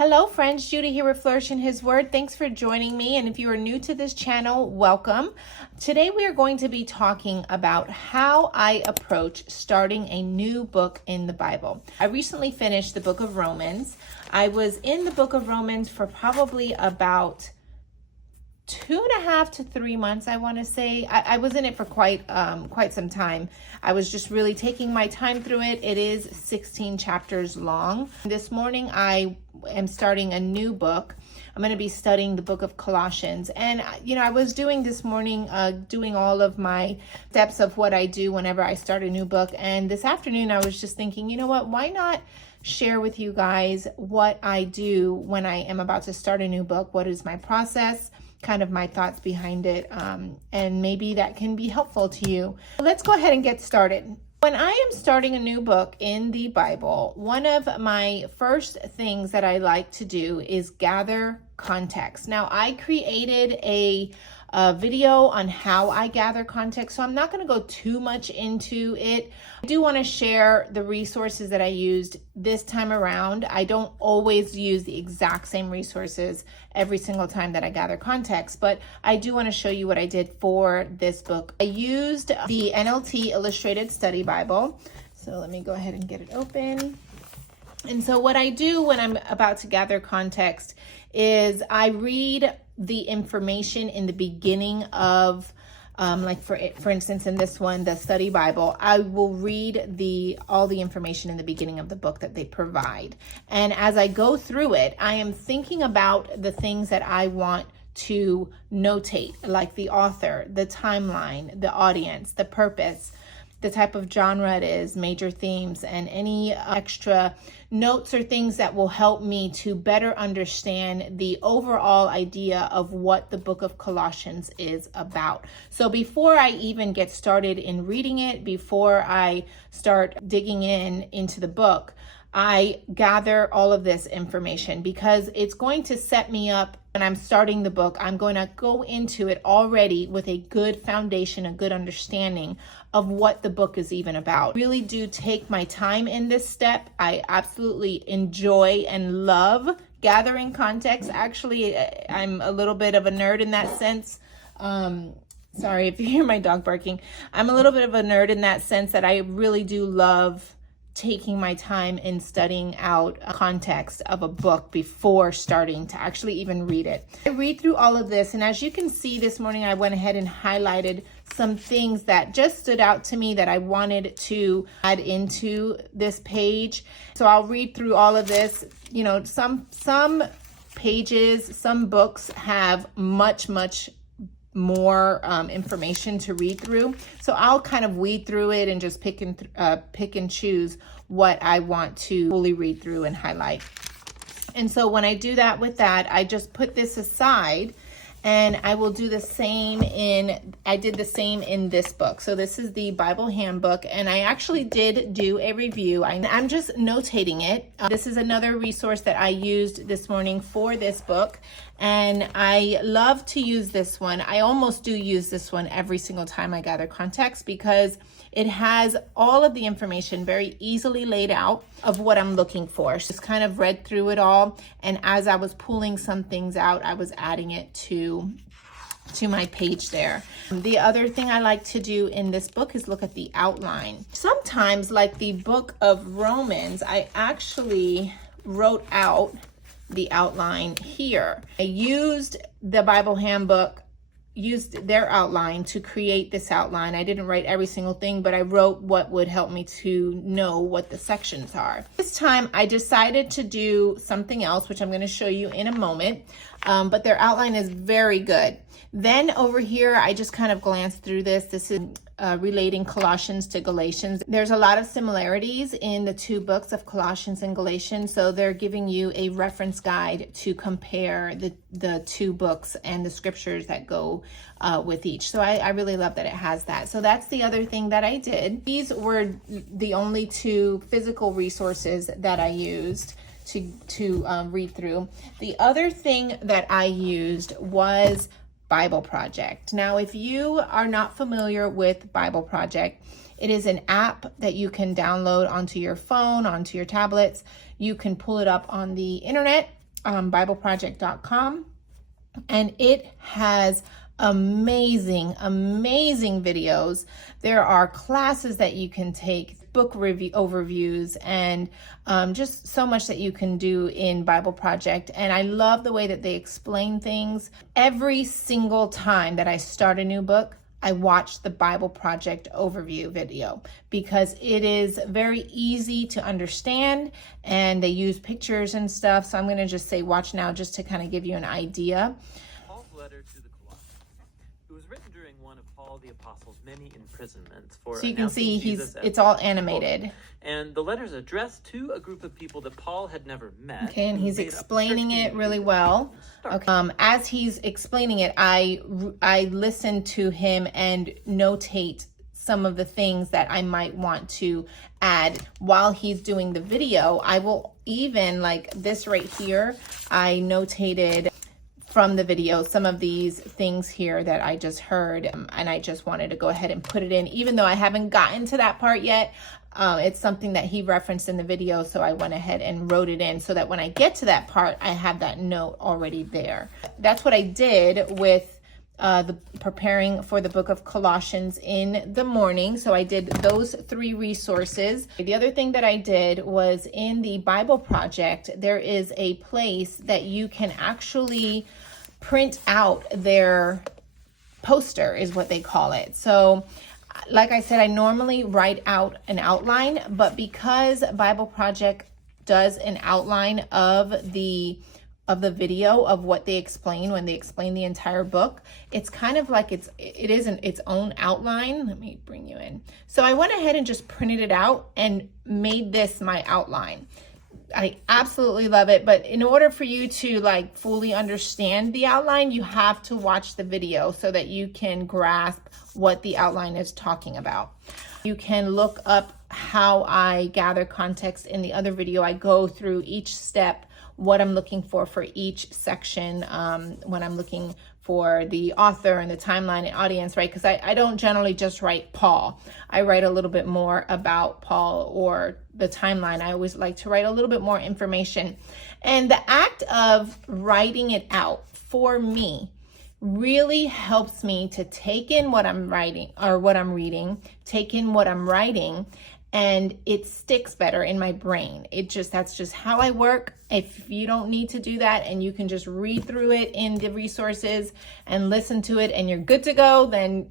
Hello friends, Judy here with Flourish in His Word. Thanks for joining me, and if you are new to this channel, welcome. Today we are going to be talking about how I approach starting a new book in the Bible. I recently finished the book of Romans. I was in the book of Romans for probably about 2.5 to 3 months, I want to say. I was in it for quite some time. I was just really taking my time through it. It is 16 chapters long. This morning I am starting a new book. I'm going to be studying the book of Colossians. And, I was doing this morning, doing all of my steps of what I do whenever I start a new book. And this afternoon I was just thinking, you know what, why not share with you guys what I do when I am about to start a new book? What is my process? Kind of my thoughts behind it, and maybe that can be helpful to you. Let's go ahead and get started. When I am starting a new book in the Bible, one of my first things that I like to do is gather context. Now, I created a video on how I gather context, so I'm not going to go too much into it. I do want to share the resources that I used this time around. I don't always use the exact same resources every single time that I gather context, but I do want to show you what I did for this book. I used the NLT Illustrated Study Bible. So let me go ahead and get it open. And so what I do when I'm about to gather context is I read the information in the beginning of, like for instance, in this one, the study Bible, I will read all the information in the beginning of the book that they provide. And as I go through it, I am thinking about the things that I want to notate, like the author, the timeline, the audience, the purpose, the type of genre it is, major themes, and any extra notes or things that will help me to better understand the overall idea of what the book of Colossians is about. So before I even get started in reading it, before I start digging into the book, I gather all of this information because it's going to set me up when I'm starting the book. I'm going to go into it already with a good foundation, a good understanding of what the book is even about. I really do take my time in this step. I absolutely enjoy and love gathering context. Actually, I'm a little bit of a nerd in that sense. Sorry if you hear my dog barking. I'm a little bit of a nerd in that sense that I really do love taking my time in studying out a context of a book before starting to actually even read it. I read through all of this, and as you can see this morning, I went ahead and highlighted some things that just stood out to me that I wanted to add into this page. So I'll read through all of this. Some pages, some books have much more information to read through. So I'll kind of weed through it and just pick and choose what I want to fully read through and highlight. And so when I do that with that, I just put this aside, and I will do the same I did the same in this book. So this is the Bible handbook, and I actually did do a review. I'm just notating it. This is another resource that I used this morning for this book, and I love to use this one. I almost do use this one every single time I gather context because it has all of the information very easily laid out of what I'm looking for. Just kind of read through it all, and as I was pulling some things out, I was adding it to my page there. The other thing I like to do in this book is look at the outline. Sometimes, like the book of Romans, I actually wrote out the outline here. I used the Bible handbook, used their outline to create this outline. I didn't write every single thing, but I wrote what would help me to know what the sections are. This time I decided to do something else, which I'm going to show you in a moment, but their outline is very good. Then over here, I just kind of glanced through this. This is relating Colossians to Galatians. There's a lot of similarities in the two books of Colossians and Galatians, so they're giving you a reference guide to compare the two books and the scriptures that go with each. So I really love that it has that. So that's the other thing that I did. These were the only two physical resources that I used to read through. The other thing that I used was Bible Project. Now, if you are not familiar with Bible Project, it is an app that you can download onto your phone, onto your tablets. You can pull it up on the internet bibleproject.com, and it has amazing videos. There are classes that you can take, book review overviews, and just so much that you can do in Bible Project. And I love the way that they explain things. Every single time that I start a new book, I watch the Bible Project overview video because it is very easy to understand and they use pictures and stuff. So I'm going to just say watch now just to kind of give you an idea. Paul's letter to the Colossians. It was written during one of Paul the Apostle's many imprisonments for So you can see Jesus it's all animated. And the letter's addressed to a group of people that Paul had never met. Okay, and he's explaining it really well. Okay. As he's explaining it, I listen to him and notate some of the things that I might want to add while he's doing the video. I will even, like this right here, I notated from the video some of these things here that I just heard, and I just wanted to go ahead and put it in, even though I haven't gotten to that part yet. It's something that he referenced in the video, so I went ahead and wrote it in so that when I get to that part, I have that note already there. That's what I did with the preparing for the book of Colossians in the morning. So I did those 3 resources. The other thing that I did was in the Bible Project, there is a place that you can actually print out their poster, is what they call it. So like I said, I normally write out an outline, but because Bible Project does an outline of the video of what they explain when they explain the entire book, it's kind of like it isn't its own outline. Let me bring you in. So I went ahead and just printed it out and made this my outline. I absolutely love it, but in order for you to like fully understand the outline, you have to watch the video so that you can grasp what the outline is talking about. You can look up how I gather context in the other video. I go through each step, what I'm looking for each section, when I'm looking for the author and the timeline and audience, right? Because I don't generally just write Paul. I write a little bit more about Paul or the timeline. I always like to write a little bit more information. And the act of writing it out for me really helps me to take in what I'm writing or what I'm reading, take in what I'm writing, and it sticks better in my brain. That's just how I work. If you don't need to do that and you can just read through it in the resources and listen to it and you're good to go, then,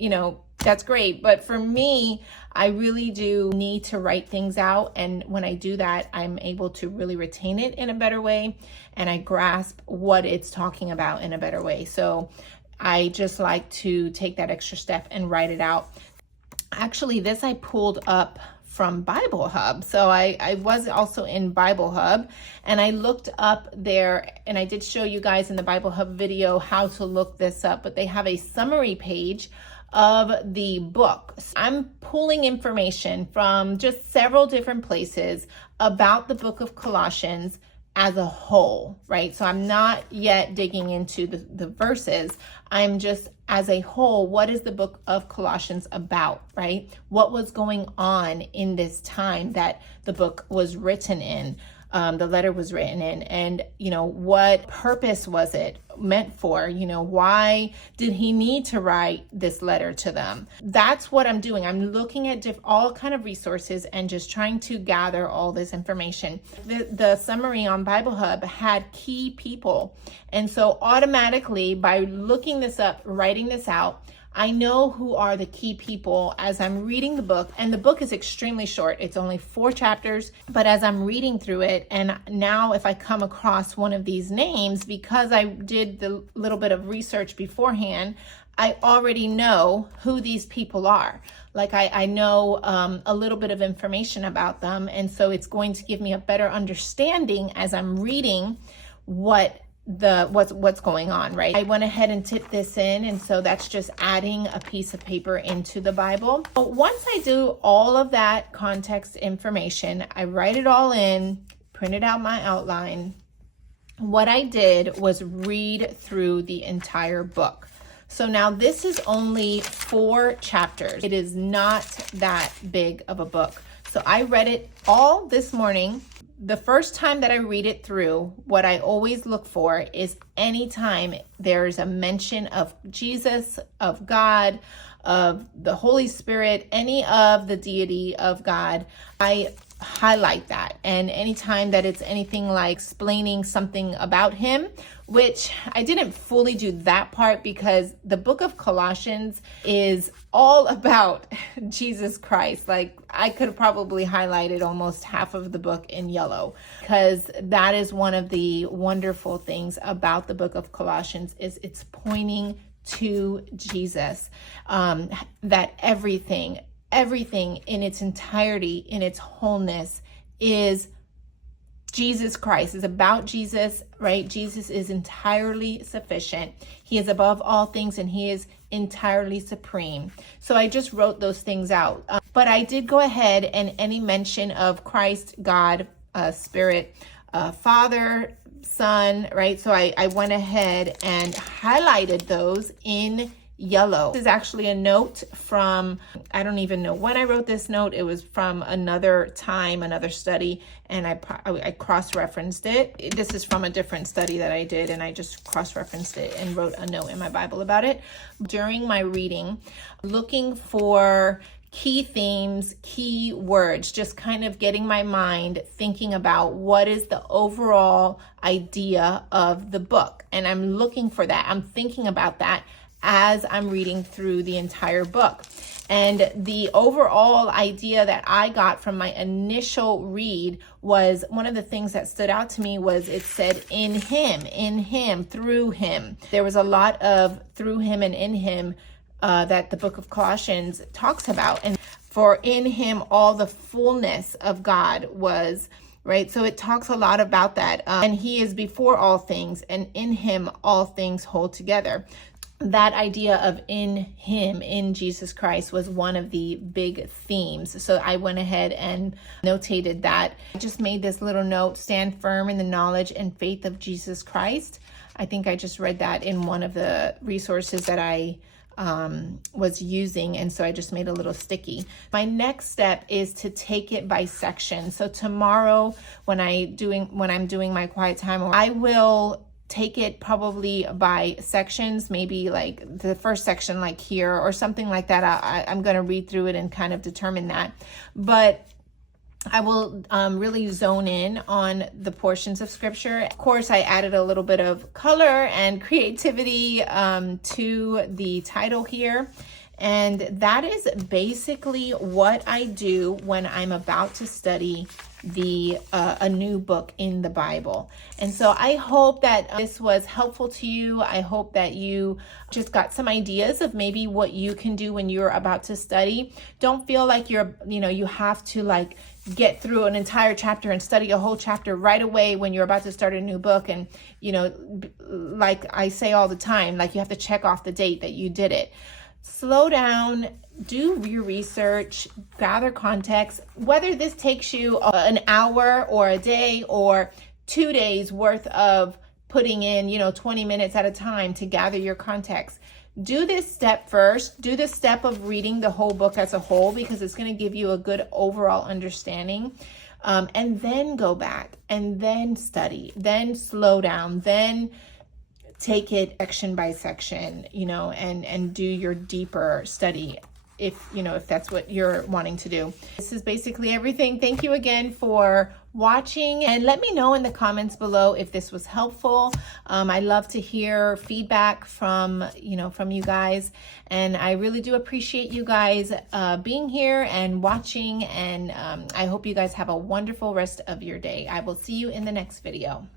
that's great. But for me, I really do need to write things out. And when I do that, I'm able to really retain it in a better way. And I grasp what it's talking about in a better way. So I just like to take that extra step and write it out. Actually, this I pulled up from Bible Hub. So I was also in Bible Hub and I looked up there, and I did show you guys in the Bible Hub video how to look this up, but they have a summary page of the book. I'm pulling information from just several different places about the book of Colossians as a whole, right? So I'm not yet digging into the verses. I'm just as a whole, what is the book of Colossians about, right? What was going on in this time that the book was written in, the letter was written in, and, what purpose was it meant for? Why did he need to write this letter to them? That's what I'm doing. I'm looking at all kind of resources and just trying to gather all this information. The summary on Bible Hub had key people. And so automatically by looking this up, writing this out, I know who are the key people as I'm reading the book. And the book is extremely short. It's only 4 chapters. But as I'm reading through it, and now if I come across one of these names, because I did the little bit of research beforehand, I already know who these people are. Like I know a little bit of information about them. And so it's going to give me a better understanding as I'm reading what's going on, right? I went ahead and tipped this in, and so that's just adding a piece of paper into the Bible. But once I do all of that context information, I write it all in, printed out my outline. What I did was read through the entire book. So now this is only 4 chapters. It is not that big of a book. So I read it all this morning. the first time that I read it through, what I always look for is anytime there's a mention of Jesus, of God, of the Holy Spirit, any of the deity of God, I highlight that. And anytime that it's anything like explaining something about him, which I didn't fully do that part because the book of Colossians is all about Jesus Christ. Like I could have probably highlighted almost half of the book in yellow, because that is one of the wonderful things about the book of Colossians is it's pointing to Jesus, that everything in its entirety, in its wholeness, is Jesus Christ, is about Jesus, right? Jesus is entirely sufficient. He is above all things and he is entirely supreme. So I just wrote those things out. But I did go ahead and any mention of Christ, God, Spirit, Father, Son, right? So I went ahead and highlighted those in yellow. This is actually a note from, I don't even know when I wrote this note. It was from another time, another study, and I cross-referenced it. This is from a different study that I did, and I just cross-referenced it and wrote a note in my Bible about it. During my reading, looking for key themes, key words, just kind of getting my mind thinking about what is the overall idea of the book. And I'm looking for that. I'm thinking about that as I'm reading through the entire book. And the overall idea that I got from my initial read was, one of the things that stood out to me was it said in him, through him. There was a lot of through him and in him that the book of Colossians talks about. And for in him, all the fullness of God was, right? So it talks a lot about that. And he is before all things, and in him, all things hold together. That idea of in him, in Jesus Christ, was one of the big themes. So I went ahead and notated that. I just made this little note: stand firm in the knowledge and faith of Jesus Christ. I think I just read that in one of the resources that I was using, and so I just made a little sticky. My next step is to take it by section. So tomorrow, when I'm doing my quiet time, I will take it probably by sections, maybe like the first section like here or something like that. I'm going to read through it and kind of determine that. But I will really zone in on the portions of scripture. Of course, I added a little bit of color and creativity to the title here. And that is basically what I do when I'm about to study a new book in the Bible. And so I hope that this was helpful to you. I hope that you just got some ideas of maybe what you can do when you're about to study. Don't feel like you have to like get through an entire chapter and study a whole chapter right away when you're about to start a new book. And, like I say all the time, like you have to check off the date that you did it. Slow down, do your research, gather context. Whether this takes you an hour or a day or 2 days worth of putting in, 20 minutes at a time to gather your context. Do this step first. Do the step of reading the whole book as a whole, because it's going to give you a good overall understanding. And then go back and then study, then slow down, then take it section by section, and do your deeper study if that's what you're wanting to do. This is basically everything. Thank you again for watching, and let me know in the comments below if this was helpful. I love to hear feedback from you guys, and I really do appreciate you guys being here and watching, and I hope you guys have a wonderful rest of your day. I will see you in the next video.